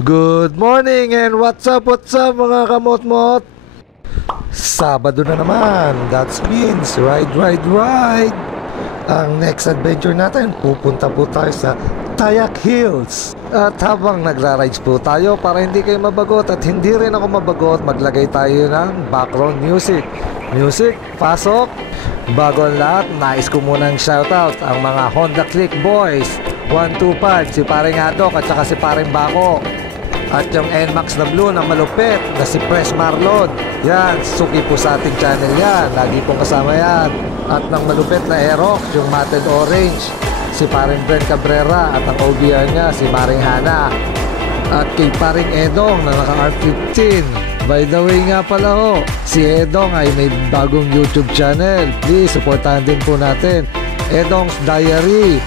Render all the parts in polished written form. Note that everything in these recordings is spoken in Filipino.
Good morning and what's up mga kamot-mot. Sabado na naman. That means ride. Ang next adventure natin, pupunta po tayo sa Tayak Hills. At habang nagra-rides po tayo, para hindi kayo mabagot at hindi rin ako mabagot, maglagay tayo ng background music. Pasok. Bago ang lahat, nais ko munang shoutout ang mga Honda Click Boys 125, si paring Adok at saka si paring Bako. At yung NMAX na blue na malupit na si Press Marlon. Yan, suki po sa ating channel yan. Lagi pong kasama yan. At ng malupit na Aerox, yung matted orange, si paring Bren Cabrera. At ang OBR niya, si paring Hana. At kay paring Edong na naka R15. By the way nga pala ho, si Edong ay may bagong YouTube channel. Please, supportahan din po natin Edong's Diary.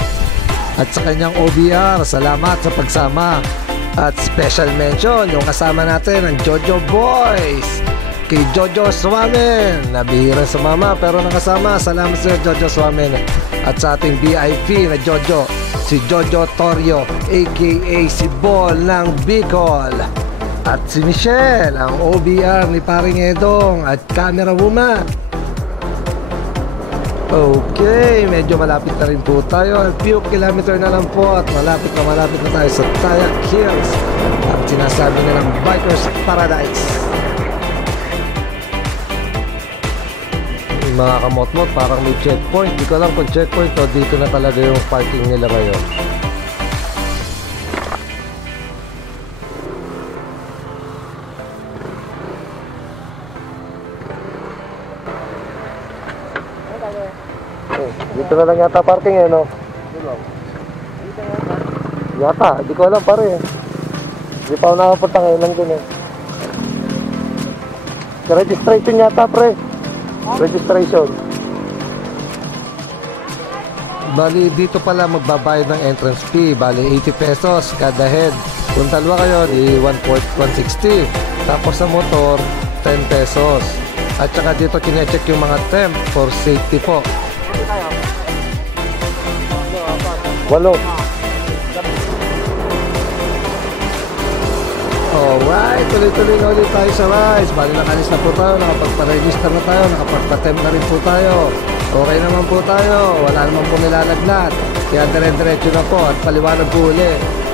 At sa kanyang OBR, salamat sa pagsama. At special mention yung kasama natin ang Jojo Boys, kay Jojo Swamen. Nabihira sa mama pero nakasama. Salamat sa Jojo Swamen. At sa ating VIP na Jojo, si Jojo Torio aka si Ball ng Bicol. At si Michelle, ang OBR ni paring Edong at camera woman. Okay, medyo malapit na rin po tayo. A few kilometer na lang po at malapit na tayo sa Tayak Hills. Ang sinasabi nilang Bikers Paradise. Mga kamot-mot, parang may checkpoint. Di ko alam kung checkpoint o dito na talaga yung parking nila ngayon. Dito na lang yata parking eh, no? Yata, di ko alam pare. Di pa ako nakapunta ngayon lang dun eh. Sa registration yata pre. Registration. Bali dito pala magbabayad ng entrance fee. Bali 80 pesos kada head. Kung dalawa kayo, di 160. Tapos sa motor, 10 pesos. At saka dito kine-check yung mga temp for safety po. Walo. Alright, tuloy-tuloy na ulit tayo sa rides. Bali nakalis na po tayo, nakapagpa-register na tayo, nakapagpa-temp na rin po tayo. Okay naman po tayo, wala naman po nilalagnat. Kaya dire-diretso na po at paliwanag po uli.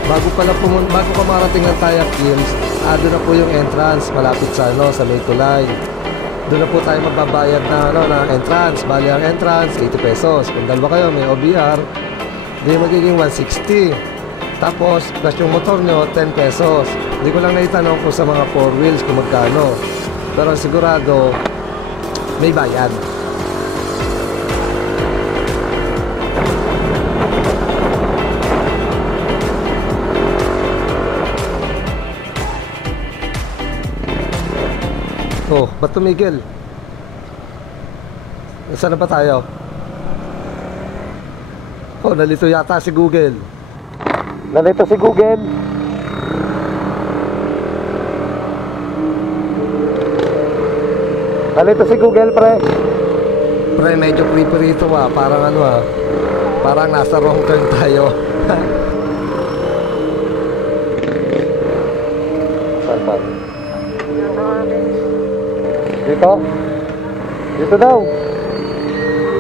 Bago pa marating ng Tayak Hills, doon na po yung entrance, malapit sa sa may tulay. Doon na po tayo magbabayad na entrance. Bali ang entrance, 80 pesos. Kung dalawa kayo, may OBR, di magiging 160. Tapos, plus yung motor nyo, 10 pesos. Hindi ko lang naitanong kung sa mga 4 wheels kung magkano. Pero sigurado, may bayad. Oh, ba't tumigil? Saan na ba tayo? Oh, nalito yata si Google. Nalito si Google. Nalito si Google, pre. Pre, medyo pre-prito parang parang nasa wrong turn tayo. Saan? Dito? Dito daw.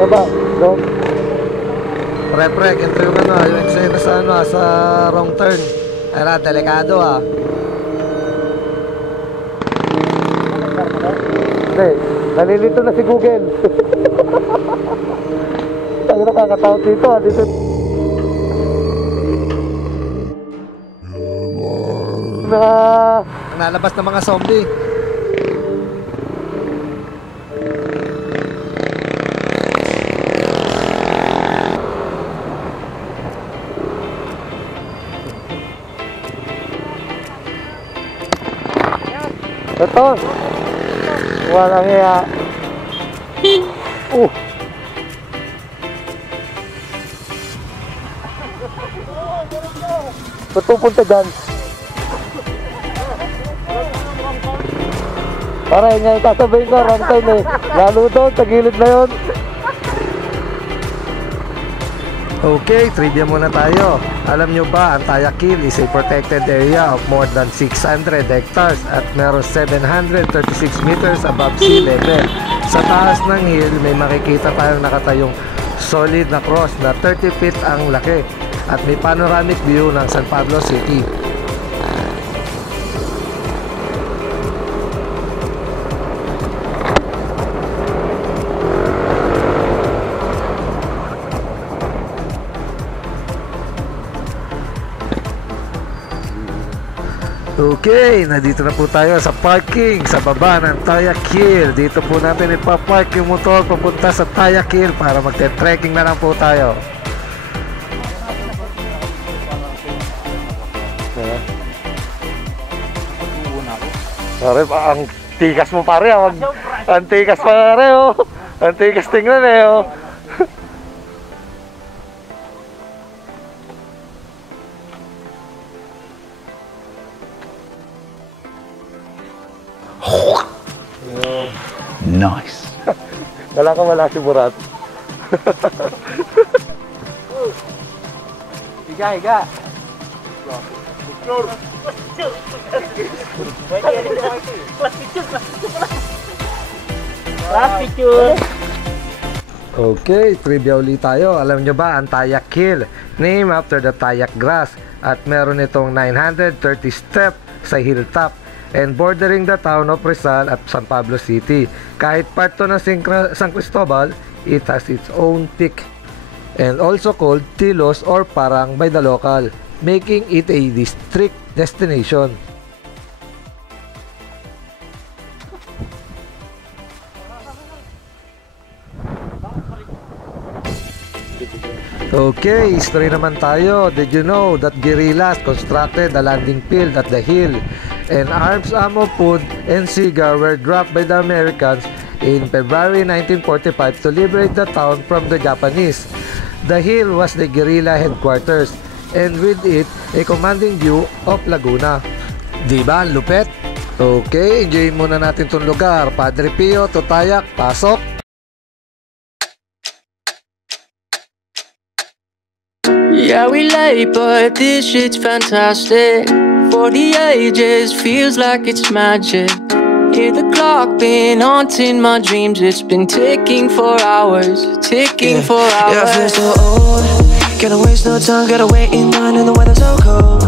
Baba, go. Pre, ito yung yung eksena sa wrong turn. Ay delikado Hindi, nalilito na si Google. Tayo na kakatawag dito dito. Nalabas na mga zombie. Ito. Walang iya. Ba't pupunta dyan? Para nga ikasabihin ko, wrong time eh. Lalo doon, sa gilid na yun. Okay, trivia muna tayo. Alam nyo ba, ang Tayakil is a protected area of more than 600 hectares at meron 736 meters above sea level. Sa taas ng hill, may makikita tayong nakatayong solid na cross na 30 feet ang laki at may panoramic view ng San Pablo City. Okay, nandito na po tayo sa parking sa baba ng Tayakil. Dito po natin ipapark yung motor papunta sa Tayakil para magte-trekking na lang po tayo. Pare, ang tikas mo pare, ang tikas pare oh. Ang tikas tingnan eh oh. Nice. Wala si Burat. Higa. Okay, trivia ulit tayo. Alam nyo ba ang Tayakil? Named after the Tayak grass. At meron itong 930 step sa hilltop and bordering the town of Rizal at San Pablo City. Kahit part to ng San Cristobal, it has its own peak and also called Tilos or Parang by the local, making it a district destination. Okay, history naman tayo. Did you know that guerrillas constructed a landing field at the hill and arms, ammo, food, and cigar were dropped by the Americans in February 1945 to liberate the town from the Japanese? The hill was the guerrilla headquarters and with it, a commanding view of Laguna. Diba, ang lupet? Okay, enjoyin muna natin itong lugar. Padre Pio, Tutayak, pasok! Yeah, we late, but this shit's fantastic. For the ages, feels like it's magic. Hear the clock been haunting my dreams. It's been ticking for hours, ticking for hours. Yeah, I feel so old. Gotta waste no time, gotta wait in line and the weather's so cold.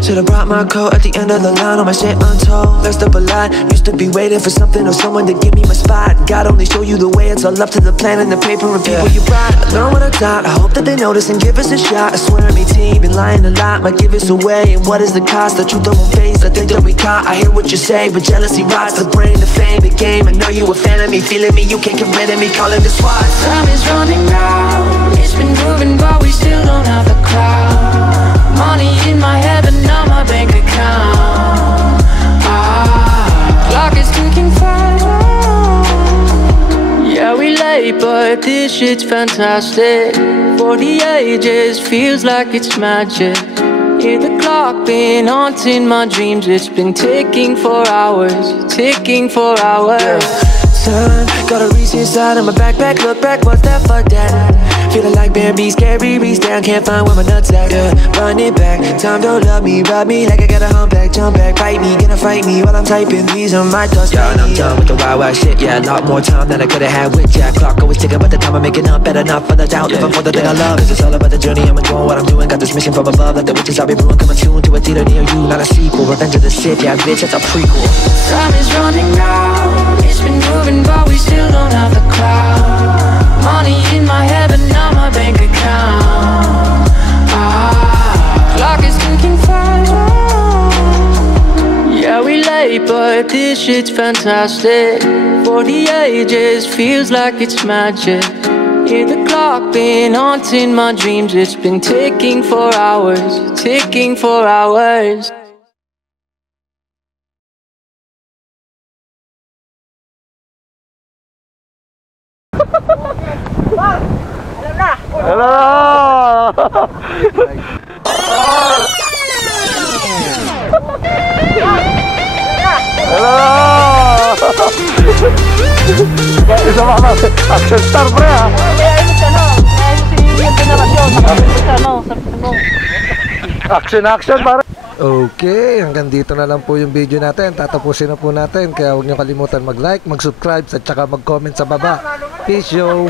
Should've brought my coat at the end of the line on my shit untold. Messed up a lot, used to be waiting for something or someone to give me my spot. God only show you the way, it's all up to the plan and the paper and people you brought. I learned what I taught, I hope that they notice and give us a shot. I swear on me team, been lying a lot, might give us away. And what is the cost? The truth I won't face, I think that we caught. I hear what you say, but jealousy rots the brain, the fame, the game. I know you a fan of me, feeling me, you can't get rid of me, calling the SWAT. Time is running out. It's been moving, but we still don't have the crowd. Money in my head, but not my bank account. Clock is ticking fast. Yeah, we late, but this shit's fantastic. For the ages, feels like it's magic. Hear the clock been haunting my dreams. It's been ticking for hours, ticking for hours. Son, got a reach inside of my backpack, look back, what's that, fuck that. Feeling like Bambi, scary, reach down, can't find where my nuts at, yeah. Run it back, time don't love me, rub me like I got a humpback, jump back, bite me, gonna fight me while I'm typing, these are my thoughts. Yeah, and I'm done with the wild, wild shit, yeah, a lot more time than I could've had with Jack. Clock always ticking, but the time I'm making up, better not for the doubt, living for the thing I love. It's all about the journey, I'm enjoying what I'm doing, got this mission from above, like the witches I'll be brewing, coming soon to a theater near you, not a sequel, Revenge of the Sith, yeah, bitch, that's a prequel. Time is running out, it's been moving, but we still don't have the crowd. Money in my head, but not my bank account. Clock is ticking fast. Yeah, we late, but this shit's fantastic. For the ages, feels like it's magic. Hear the clock been haunting my dreams. It's been ticking for hours, ticking for hours. Hello! Isa pa ba? Action star pre ha? Action pare! Okay, hanggang dito na lang po yung video natin. Tatapusin na po natin. Kaya huwag niyo kalimutan mag-like, mag-subscribe at saka mag-comment sa baba. Peace yo!